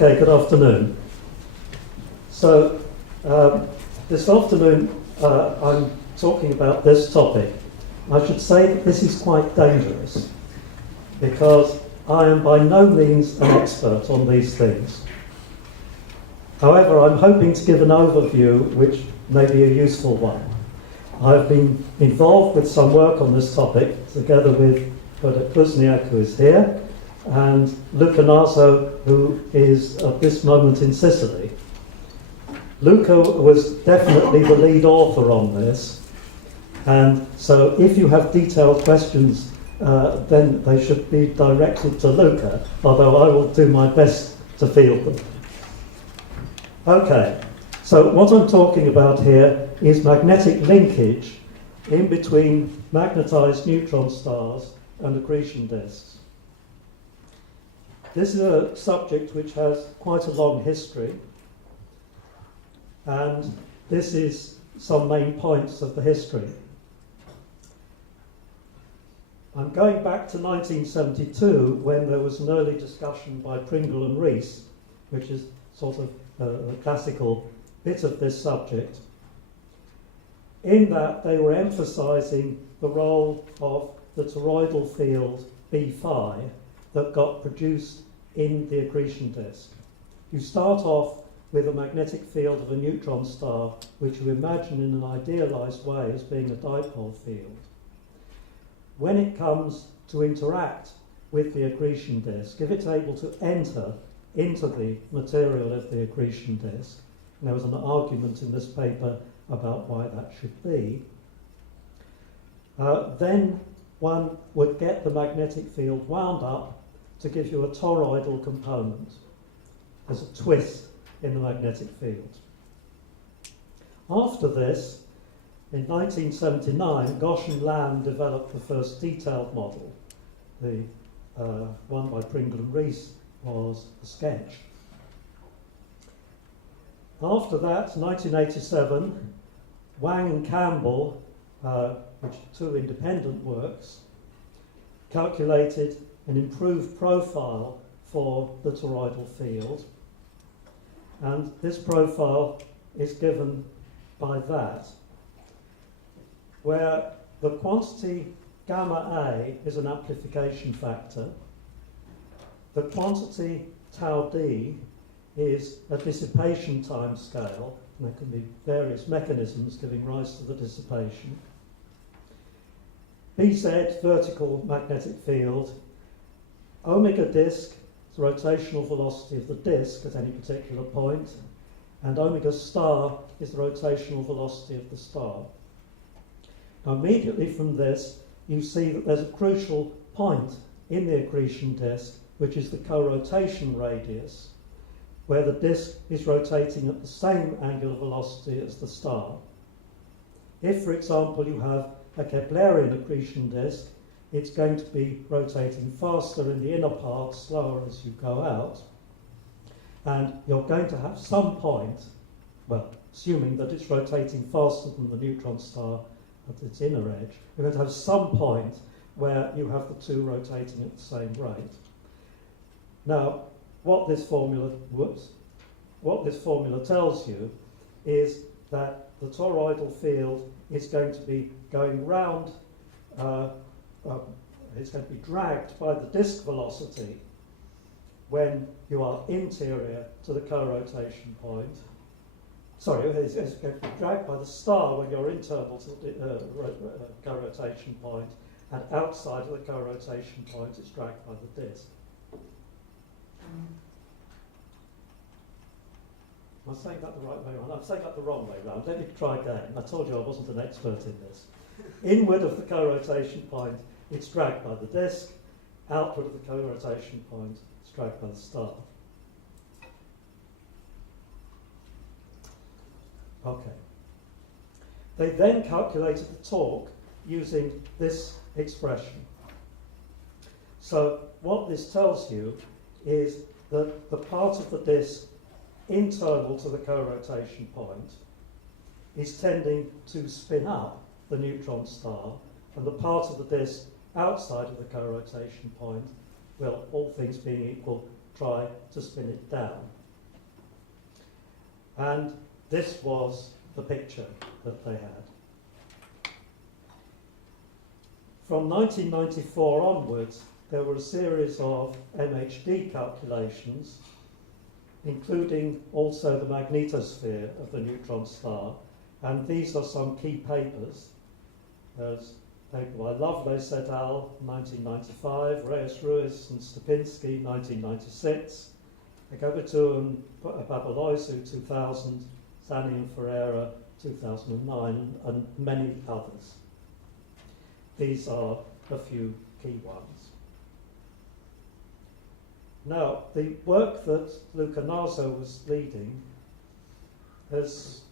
Okay, good afternoon. So, this afternoon I'm talking about this topic. I should say that this is quite dangerous because I am by no means an expert on these things. However, I'm hoping to give an overview which may be a useful one. I've been involved with some work on this topic together with Koda Kuzniak, who is here, and Luca Naso, who is at this moment in Sicily. Luca was definitely the lead author on this, and so if you have detailed questions, then they should be directed to Luca, although I will do my best to field them. Okay, so what I'm talking about here is magnetic linkage in between magnetized neutron stars and accretion disks. This is a subject which has quite a long history, and this is some main points of the history. I'm going back to 1972 when there was an early discussion by Pringle and Rees, which is sort of a classical bit of this subject. In that they were emphasizing the role of the toroidal field B phi that got produced in the accretion disk. You start off with a magnetic field of a neutron star, which you imagine in an idealized way as being a dipole field. When it comes to interact with the accretion disk, if it's able to enter into the material of the accretion disk, and there was an argument in this paper about why that should be, then one would get the magnetic field wound up to give you a toroidal component. There's a twist in the magnetic field. After this, in 1979, Gosch and Lamb developed the first detailed model. The one by Pringle and Rees was a sketch. After that, 1987, Wang and Campbell, which are two independent works, calculated an improved profile for the toroidal field, and this profile is given by that, where the quantity gamma A is an amplification factor, the quantity tau D is a dissipation time scale, and there can be various mechanisms giving rise to the dissipation. BZ, vertical magnetic field, omega disk, the rotational velocity of the disk at any particular point, and omega star is the rotational velocity of the star. Now immediately from this, you see that there's a crucial point in the accretion disk, which is the co-rotation radius, where the disk is rotating at the same angular velocity as the star. If, for example, you have a Keplerian accretion disk, it's going to be rotating faster in the inner part, slower as you go out, and you're going to have some point, well, assuming that it's rotating faster than the neutron star at its inner edge, you're going to have some point where you have the two rotating at the same rate. Now, what this formula tells you is that the toroidal field is going to be going round, it's going to be dragged by the disk velocity when you are interior to the co-rotation point. Sorry, it's going to be dragged by the star when you're internal to the co-rotation point, and outside of the co-rotation point it's dragged by the disk. Am I saying that the right way around? I'm saying that the wrong way around. Let me try again. I told you I wasn't an expert in this. Inward of the co-rotation point, it's dragged by the disk. Outward of the co-rotation point, it's dragged by the star. Okay. They then calculated the torque using this expression. So what this tells you is that the part of the disk internal to the co-rotation point is tending to spin up the neutron star, and the part of the disk outside of the co-rotation point will, all things being equal, try to spin it down. And this was the picture that they had. From 1994 onwards, there were a series of MHD calculations, including also the magnetosphere of the neutron star. And these are some key papers. There's a paper by Lovelace et al., 1995, Reyes-Ruiz and Stupinski, 1996, Agobatu and Babaloisu, 2000, Zani and Ferreira, 2009, and many others. These are a few key ones. Now, the work that Luca Naso was leading was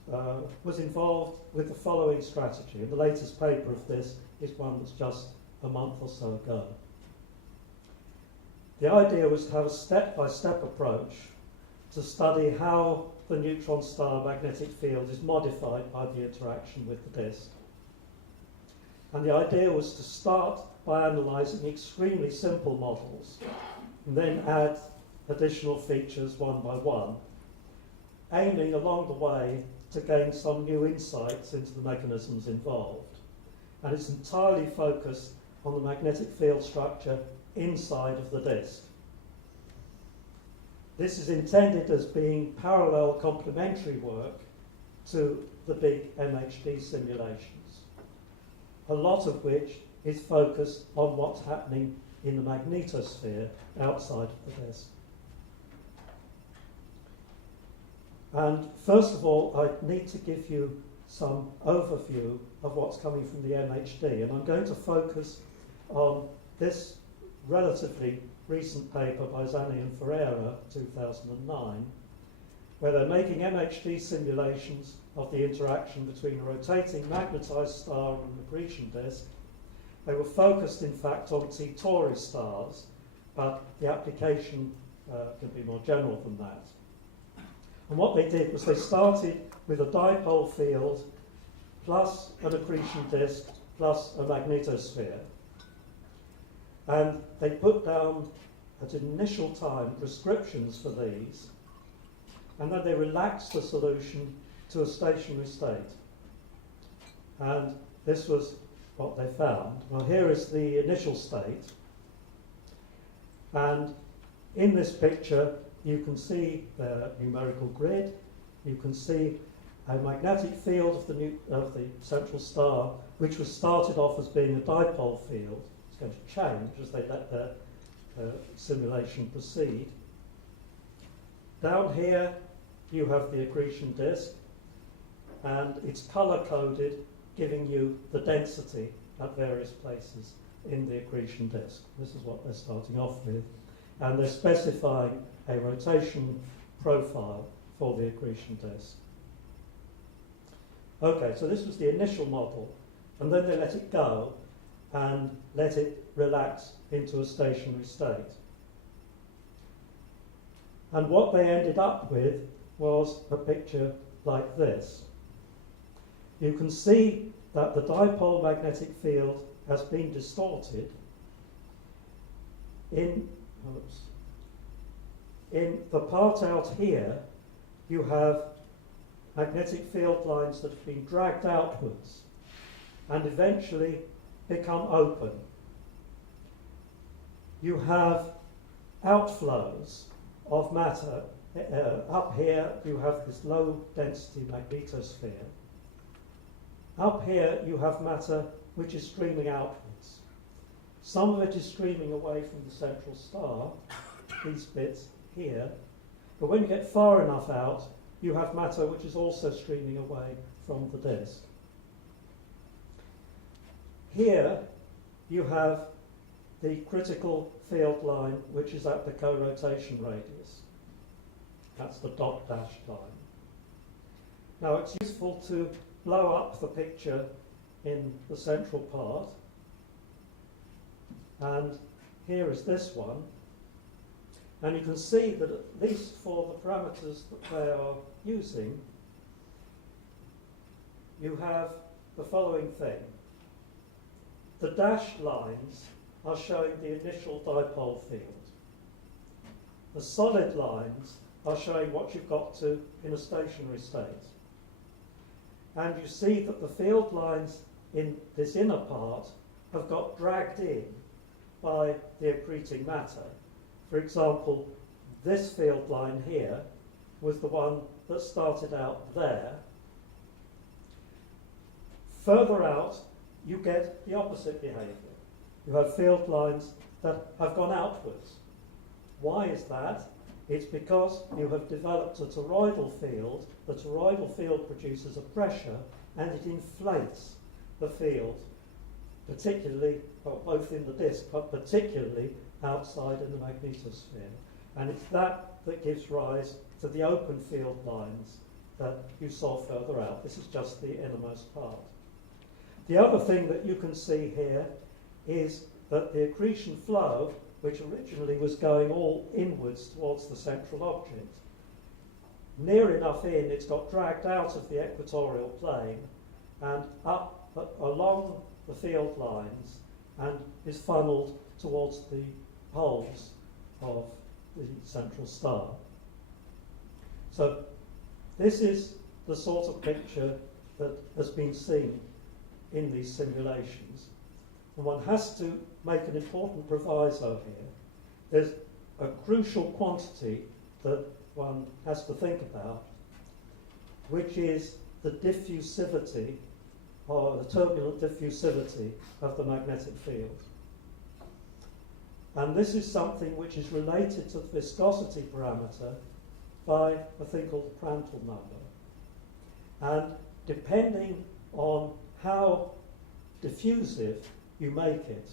involved with the following strategy, and the latest paper of this is one that's just a month or so ago. The idea was to have a step-by-step approach to study how the neutron star magnetic field is modified by the interaction with the disk. And the idea was to start by analysing extremely simple models and then add additional features one by one, aiming along the way to gain some new insights into the mechanisms involved. And it's entirely focused on the magnetic field structure inside of the disk. This is intended as being parallel complementary work to the big MHD simulations, a lot of which is focused on what's happening in the magnetosphere outside of the disk. And first of all, I need to give you some overview of what's coming from the MHD, and I'm going to focus on this relatively recent paper by Zani and Ferreira, 2009, where they're making MHD simulations of the interaction between a rotating magnetized star and an accretion disk. They were focused, in fact, on T Tauri stars, but the application can be more general than that. And what they did was they started with a dipole field plus an accretion disk plus a magnetosphere. And they put down, at an initial time, prescriptions for these, and then they relaxed the solution to a stationary state. And this was what they found. Well, here is the initial state. And in this picture, you can see the numerical grid. You can see a magnetic field of the central star, which was started off as being a dipole field. It's going to change as they let the simulation proceed. Down here, you have the accretion disk, and it's color-coded, giving you the density at various places in the accretion disk. This is what they're starting off with. And they're specifying a rotation profile for the accretion disk. Okay, so this was the initial model, and then they let it go and let it relax into a stationary state. And what they ended up with was a picture like this. You can see that the dipole magnetic field has been distorted in the part out here. You have magnetic field lines that have been dragged outwards and eventually become open. You have outflows of matter. Up here you have this low density magnetosphere. Up here you have matter which is streaming outwards. Some of it is streaming away from the central star, these bits here, but when you get far enough out, you have matter which is also streaming away from the disk. Here you have the critical field line which is at the co-rotation radius. That's the dot dashed line. Now it's useful to blow up the picture in the central part, and here is this one, and you can see that at least for the parameters that they are using, you have the following thing. The dashed lines are showing the initial dipole field. the solid lines are showing what you've got to in a stationary state. And you see that the field lines in this inner part have got dragged in by the accreting matter. For example, this field line here was the one that started out there. Further out, you get the opposite behaviour. You have field lines that have gone outwards. Why is that? It's because you have developed a toroidal field. The toroidal field produces a pressure and it inflates the field, particularly, well, both in the disk, but particularly outside in the magnetosphere. And it's that that gives rise to the open field lines that you saw further out. This is just the innermost part. The other thing that you can see here is that the accretion flow, which originally was going all inwards towards the central object, near enough in, it's got dragged out of the equatorial plane and up along the field lines and is funneled towards the poles of the central star. So this is the sort of picture that has been seen in these simulations. And one has to make an important proviso here. There's a crucial quantity that one has to think about, which is the diffusivity, or the turbulent diffusivity of the magnetic field. And this is something which is related to the viscosity parameter by a thing called the Prandtl number. And depending on how diffusive you make it,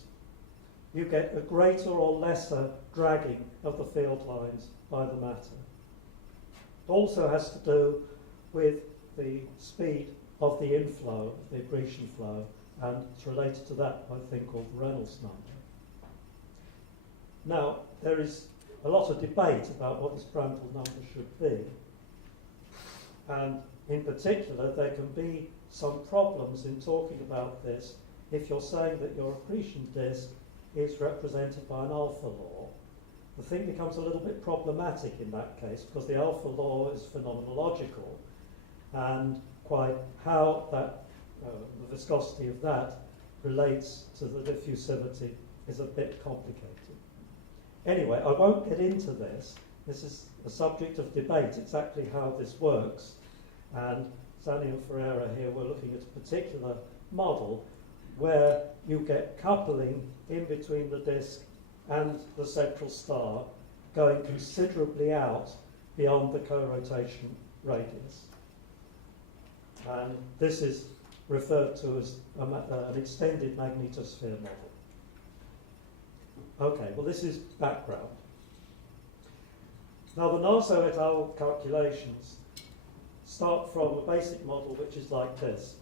you get a greater or lesser dragging of the field lines by the matter. It also has to do with the speed of the inflow, the accretion flow, and it's related to that by a thing called the Reynolds number. Now, there is a lot of debate about what this Prandtl number should be, and in particular there can be some problems in talking about this if you're saying that your accretion disk is represented by an alpha law. The thing becomes a little bit problematic in that case because the alpha law is phenomenological, and quite how that the viscosity of that relates to the diffusivity is a bit complicated. Anyway, I won't get into this. This is a subject of debate, exactly how this works. And Zanni and Ferreira here were looking at a particular model where you get coupling in between the disk and the central star going considerably out beyond the co-rotation radius. And this is referred to as an extended magnetosphere model. Okay, well this is background. Now the Narzo et al. Calculations start from a basic model which is like this.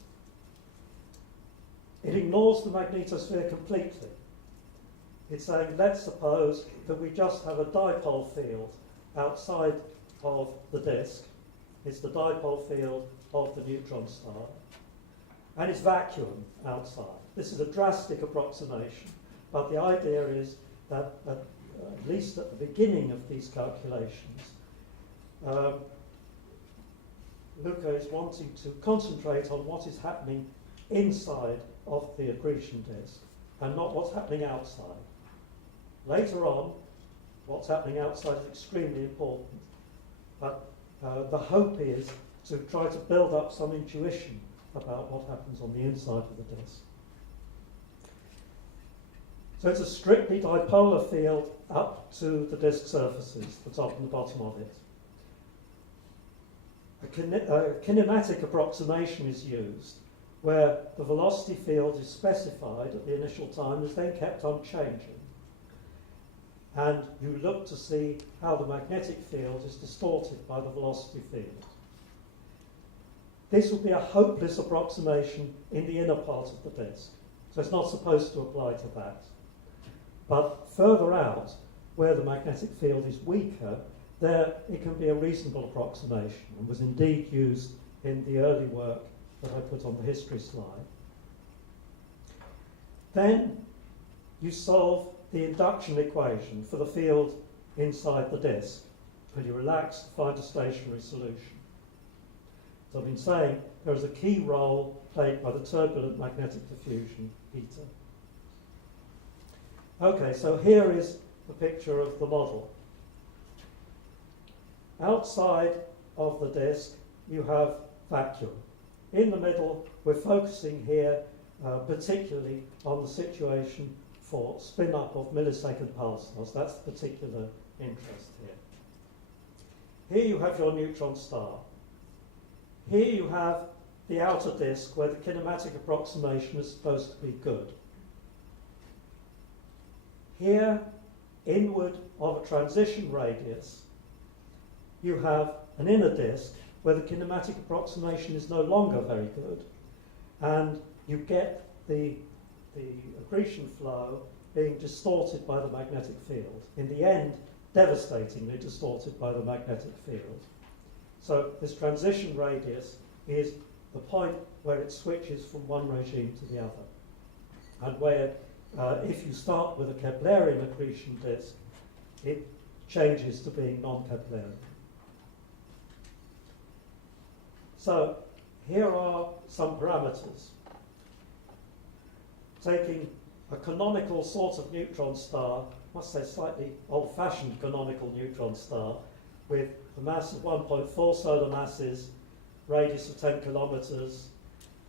It ignores the magnetosphere completely. It's saying, let's suppose that we just have a dipole field outside of the disk. It's the dipole field of the neutron star. And it's vacuum outside. This is a drastic approximation, but the idea is that at least at the beginning of these calculations, Luca is wanting to concentrate on what is happening inside of the accretion disk and not what's happening outside. Later on, what's happening outside is extremely important, but the hope is to try to build up some intuition about what happens on the inside of the disk. So it's a strictly dipolar field up to the disk surfaces, the top and the bottom of it. A kinematic approximation is used, where the velocity field is specified at the initial time and is then kept unchanging. And you look to see how the magnetic field is distorted by the velocity field. This would be a hopeless approximation in the inner part of the disk, so it's not supposed to apply to that. But further out, where the magnetic field is weaker, there it can be a reasonable approximation, and was indeed used in the early work that I put on the history slide. Then you solve the induction equation for the field inside the disk. When you relax, find a stationary solution. So I've been saying there is a key role played by the turbulent magnetic diffusion heater. Okay, so here is the picture of the model. Outside of the disk, you have vacuum. In the middle, we're focusing here particularly on the situation for spin-up of millisecond pulsars. That's the particular interest here. Here you have your neutron star. Here you have the outer disk where the kinematic approximation is supposed to be good. Here, inward of a transition radius, you have an inner disk where the kinematic approximation is no longer very good, and you get the accretion flow being distorted by the magnetic field. In the end, devastatingly distorted by the magnetic field. So this transition radius is the point where it switches from one regime to the other, and where if you start with a Keplerian accretion disk, it changes to being non-Keplerian. So here are some parameters. Taking a canonical sort of neutron star, I must say slightly old-fashioned canonical neutron star, with a mass of 1.4 solar masses, radius of 10 kilometers,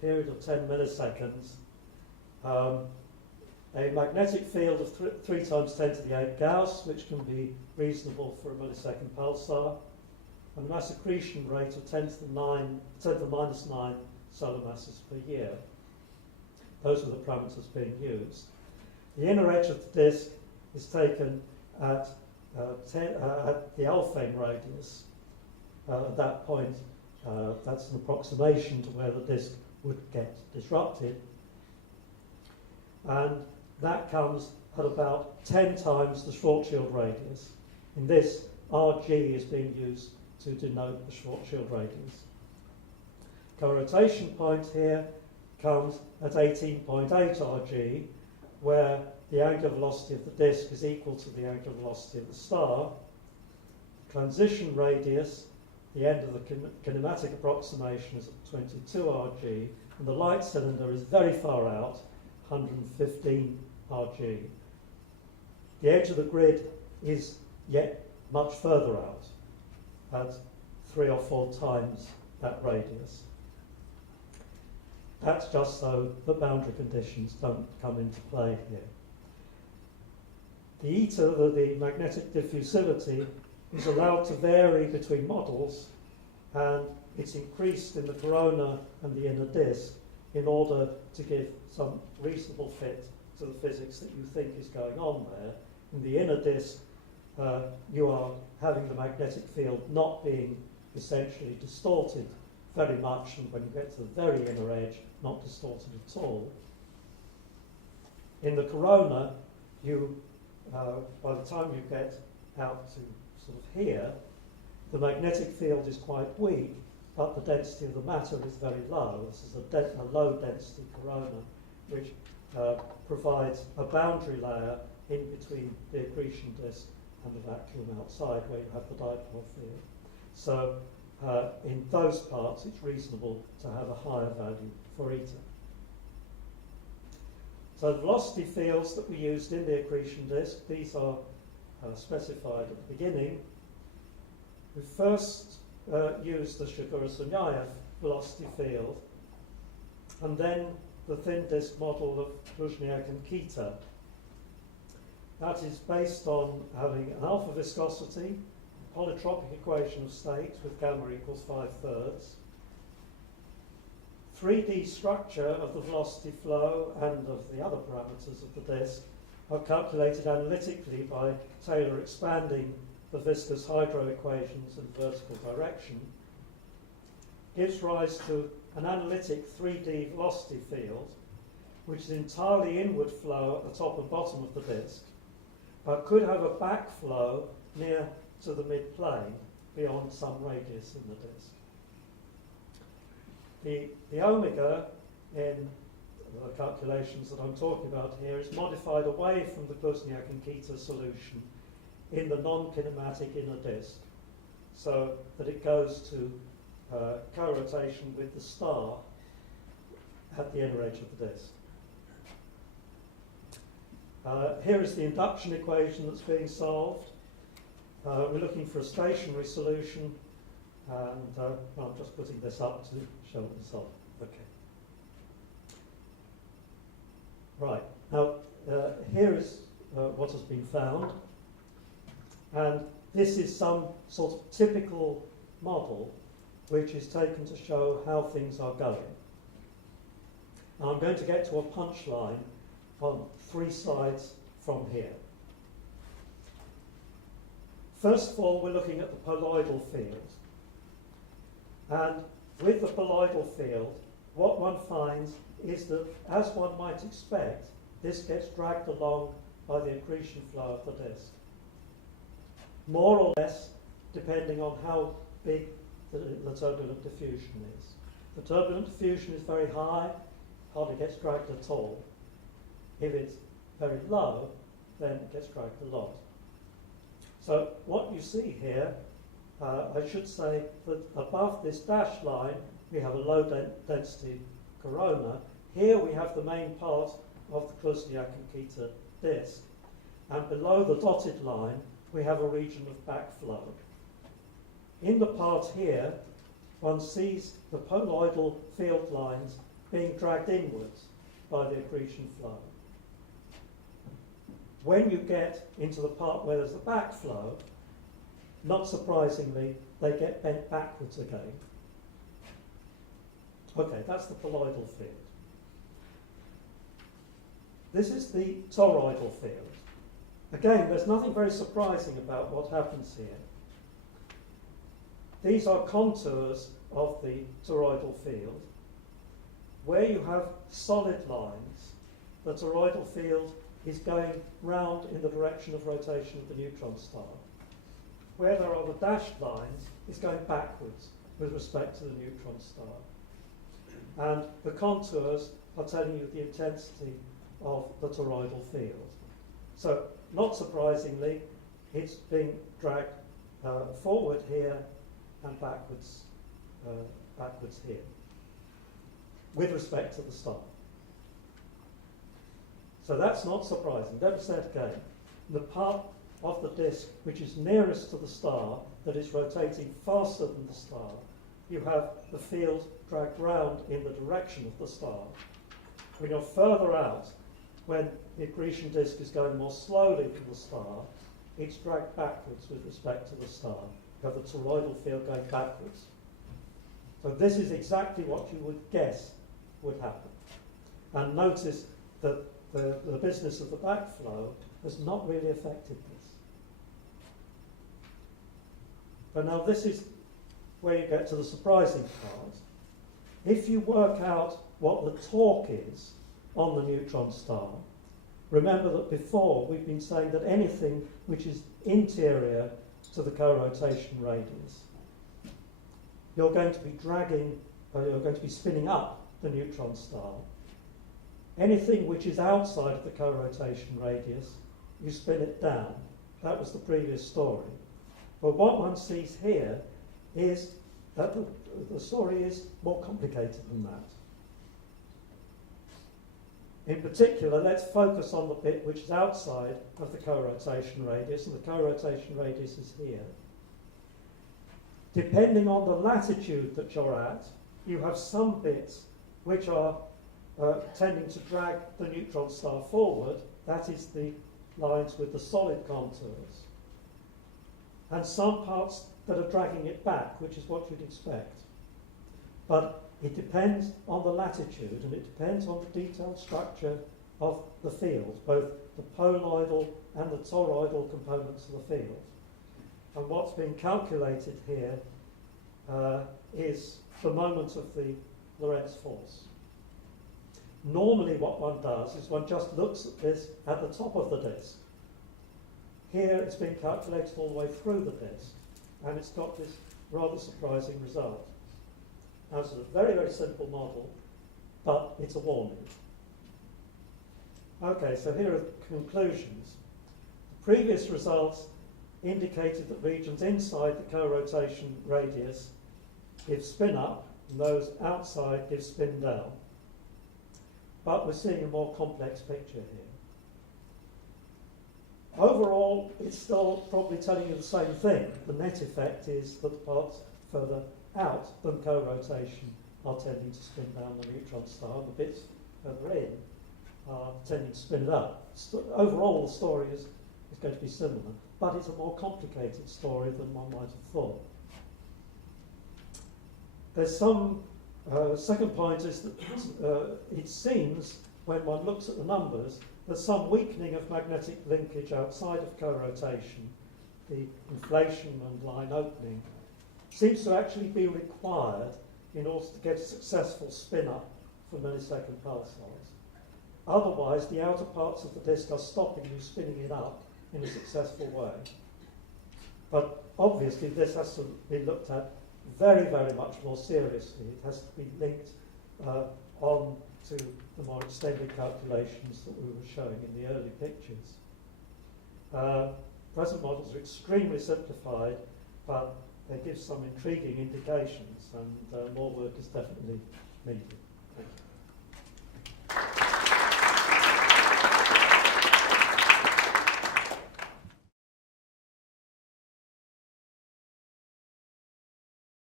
period of 10 milliseconds, a magnetic field of 3 times 10 to the 8 Gauss, which can be reasonable for a millisecond pulsar, and a mass accretion rate of 10 to the minus 9 solar masses per year. Those are the parameters being used. The inner edge of the disk is taken at the Alfvén radius. At that point, that's an approximation to where the disk would get disrupted. And that comes at about 10 times the Schwarzschild radius. In this, Rg is being used to denote the Schwarzschild radius. Co-rotation point here comes at 18.8 Rg, where the angular velocity of the disk is equal to the angular velocity of the star. Transition radius, the end of the kinematic approximation, is at 22 Rg, and the light cylinder is very far out, 115 Rg. The edge of the grid is yet much further out, at 3 or 4 times that radius. That's just so the boundary conditions don't come into play here. The eta, the magnetic diffusivity, is allowed to vary between models, and it's increased in the corona and the inner disk in order to give some reasonable fit to the physics that you think is going on there. In the inner disk, you are having the magnetic field not being essentially distorted very much, and when you get to the very inner edge, not distorted at all. In the corona, you, by the time you get out to sort of here, the magnetic field is quite weak, but the density of the matter is very low. This is a low density corona, which provides a boundary layer in between the accretion disk and the vacuum outside, where you have the dipole field. So in those parts, it's reasonable to have a higher value for eta. So the velocity fields that we used in the accretion disk, these are specified at the beginning. We first used the Shigura-Sunyaev velocity field, and then the thin disk model of Luzhniak and Kita. That is based on having an alpha viscosity, polytropic equation of states with gamma equals 5/3, 3D structure of the velocity flow and of the other parameters of the disk are calculated analytically by Taylor expanding the viscous hydro equations in vertical direction, gives rise to an analytic 3D velocity field, which is entirely inward flow at the top and bottom of the disk, but could have a backflow near to the mid-plane beyond some radius in the disk. The omega in the calculations that I'm talking about here is modified away from the Luzhniak and Kita solution in the non-kinematic inner disk, so that it goes to co-rotation with the star at the inner edge of the disk. Here is the induction equation that's being solved. We're looking for a stationary solution, and I'm just putting this up to show the result. Okay. Right, now here is what has been found, and this is some sort of typical model which is taken to show how things are going. And I'm going to get to a punchline on 3 slides from here. First of all, we're looking at the poloidal field. And with the poloidal field, what one finds is that, as one might expect, this gets dragged along by the accretion flow of the disk. More or less, depending on how big the turbulent diffusion is. The turbulent diffusion is very high, hardly gets dragged at all. If it's very low, then it gets dragged a lot. So what you see here, I should say that above this dashed line, we have a low density corona. Here we have the main part of the Klasniak and Kita disk. And below the dotted line, we have a region of backflow. In the part here, one sees the poloidal field lines being dragged inwards by the accretion flow. When you get into the part where there's the backflow, not surprisingly, they get bent backwards again. Okay, that's the poloidal field. This is the toroidal field. Again, there's nothing very surprising about what happens here. These are contours of the toroidal field. Where you have solid lines, the toroidal field is going round in the direction of rotation of the neutron star. Where there are the dashed lines, it's going backwards with respect to the neutron star. And the contours are telling you the intensity of the toroidal field. So, not surprisingly, it's being dragged forward here and backwards here, with respect to the star. So that's not surprising. Let me say it again. The part of the disk which is nearest to the star, that is rotating faster than the star, you have the field dragged round in the direction of the star. When you're further out, when the accretion disk is going more slowly than the star, it's dragged backwards with respect to the star. You have the toroidal field going backwards. So this is exactly what you would guess would happen. And notice that the business of the backflow has not really affected this. But now this is where you get to the surprising part. If you work out what the torque is on the neutron star, remember that before we've been saying that anything which is interior to the co-rotation radius, you're going to be you're going to be spinning up the neutron star. Anything which is outside of the co-rotation radius, you spin it down. That was the previous story. But what one sees here is that the story is more complicated than that. In particular, let's focus on the bit which is outside of the co-rotation radius, and the co-rotation radius is here. Depending on the latitude that you're at, you have some bits which are tending to drag the neutron star forward. That is the lines with the solid contours. And some parts that are dragging it back, which is what you'd expect. But it depends on the latitude, and it depends on the detailed structure of the field, both the poloidal and the toroidal components of the field. And what's being calculated here is the moment of the Lorentz force. Normally what one does is one just looks at this at the top of the disk. Here it's been calculated all the way through the disk, and it's got this rather surprising result. Now, this is a very, very simple model, but it's a warning. Okay, so here are the conclusions. The previous results indicated that regions inside the co-rotation radius give spin up, and those outside give spin down. But we're seeing a more complex picture here. Overall, it's still probably telling you the same thing. The net effect is that the parts further out than co-rotation are tending to spin down the neutron star, and the bits further in are tending to spin it up. Overall, the story is going to be similar, but it's a more complicated story than one might have thought. There's some second point is that it seems, when one looks at the numbers, there's some weakening of magnetic linkage outside of co-rotation. The inflation and line opening seems to actually be required in order to get a successful spin-up for millisecond pulsars. Otherwise, the outer parts of the disk are stopping you spinning it up in a successful way. But obviously, this has to be looked at very, very much more seriously. It has to be linked on to the more extended calculations that we were showing in the early pictures. Present models are extremely simplified, but they give some intriguing indications, and more work is definitely needed. Thank you.